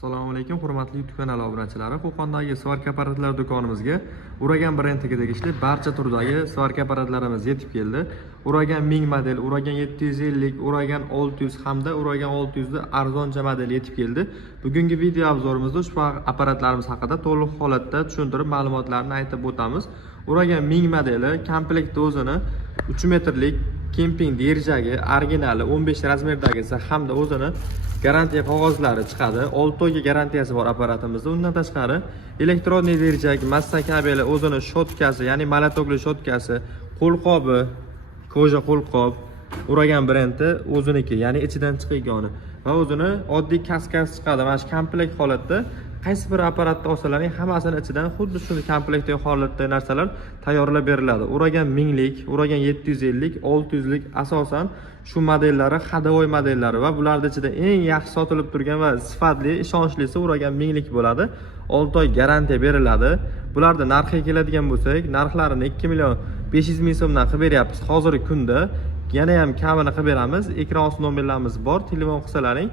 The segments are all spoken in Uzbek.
Assalomu alaykum, hurmatli YouTube kanali obunachilari. Qo'qondagi svarka apparatlari do'konimizga Uragan brendiga tegishli barcha turdagi svarka apparatlarimiz yetib keldi. Uragan 1000 model, Uragan 750, Uragan 600 hamda Uragan 600 da arzoncha model yetib keldi. Bugungi video obzorimizda ushbu apparatlarimiz haqida to'liq holatda tushuntirib ma'lumotlarni aytib o'tamiz. Uragan 1000 modeli komplektda o'zini 3 metrlik kemping derajaga originali 15 razmerdagisi hamda o'zini garantiya qog'ozlari chiqadi. 6 oyga garantiyasi bor apparatimizda. Undan tashqari elektronniy derajak, massa kabeli, o'zini shotkasi, ya'ni molatokli shotkasi, qo'lqobi, koja qo'lqop, Uragan brendi o'ziniki, ya'ni ichidan chiqigani va o'zini oddiy kaskasi chiqadi. Mana shu komplekt holatda qaysi bir apparatni olsalaring hammasini ichidan xuddi shunday komplektdagi holatda narsalar tayyorlab beriladi. Uragan 1000 lik, Uragan 750, 600 lik asosan shu modellari hadavoy modellari va bularning ichida eng yaxshi sotilib turgan va sifatli, ishonchlisi Uragan 1000 lik bo'ladi. 6 oy garantiya beriladi. Bularda narxiga keladigan bo'lsak, narxlarini 2 million 500 ming so'mdan qilib beryapmiz hozirgi kunda. Yana ham kamini qilib beramiz. Ekran osti nomerlarimiz bor. Telefon qilsalaring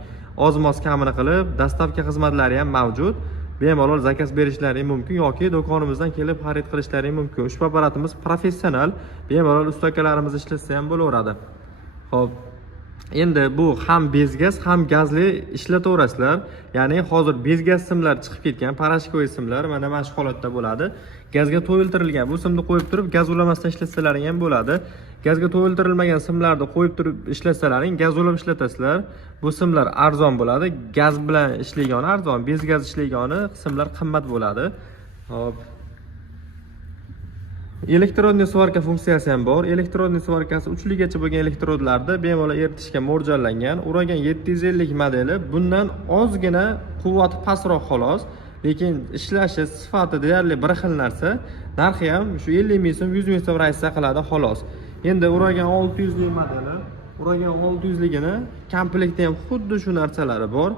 oz-moz kamini qilib, dastavka xizmatlari ham mavjud. Bemalol zakaz berishlaring mumkin yoki do'konimizdan kelib xarid qilishlaring mumkin. Ushbu apparatimiz professional, bemalol ustakalarimiz ishlatsa ham bo'laveradi. Xo'p. Endi bu ham bezgaz, ham gazli ishlataverasizlar. Ya'ni hozir bezgaz simlar chiqib ketgan, parashkoy simlar mana shu holatda bo'ladi. Gazga to'yiltirilgan bu simni qo'yib turib, gaz ulamasdan ishlatsalaring ham bo'ladi. Gazga to'yiltirilmagan simlarni qo'yib turib ishlatsalaring, gaz ulab ishlatasizlar. Bu simlar arzon bo'ladi. Gaz bilan ishlaygani arzon, bezgaz ishlaygani simlar qimmat bo'ladi. Hop. Elektronniy svarka funksiyasi ham bor. Elektronniy svarkasi uchligacha bo'lgan elektrodlarda bemalol eritishga mo'ljallangan. Uragan 750 modeli bundan ozgina quvvati pastroq xolos, lekin ishlashi sifati deyarli bir xil narsa. Narxi ham shu 50 ming so'm, 100 ming so'm raysa qiladi xolos. Endi Uragan 600 lik modeli, Uragan 600 ligini komplektda ham xuddi shu narsalari bor.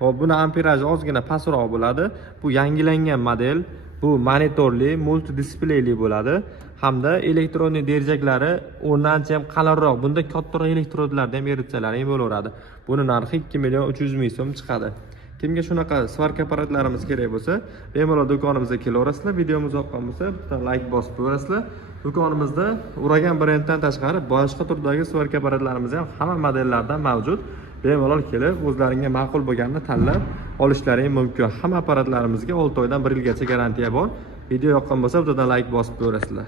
Hop, buni amperaji ozgina pastroq bo'ladi. Bu yangilangan model. Bu monitorli, multidispleyli bo'ladi hamda elektronniy derajaklari o'rnancha ham qalinroq. Bunda kattaroq elektrodlarda ham eritsalar bo'laveradi. Buni narxi 2 million 300 ming so'm chiqadi. Kimga shunaqa svarka apparatlarimiz kerak bo'lsa, bemalol do'konimizga kelaverasizlar. Videomiz yoqqan bo'lsa, bitta like bosib qo'yasizlar. Do'konimizda Uragan brendidan tashqari boshqa turdagi svarka apparatlarimiz ham hamma modellardan mavjud. Bemalol kelib, o'zlaringga ma'qul bo'lganini tanlab olishlaring mumkin. Hamma apparatlarimizga 6 oydan 1 yilgacha garantiya bor. Video yoqqan bo'lsa, bittadan like bosib qo'yasizlar.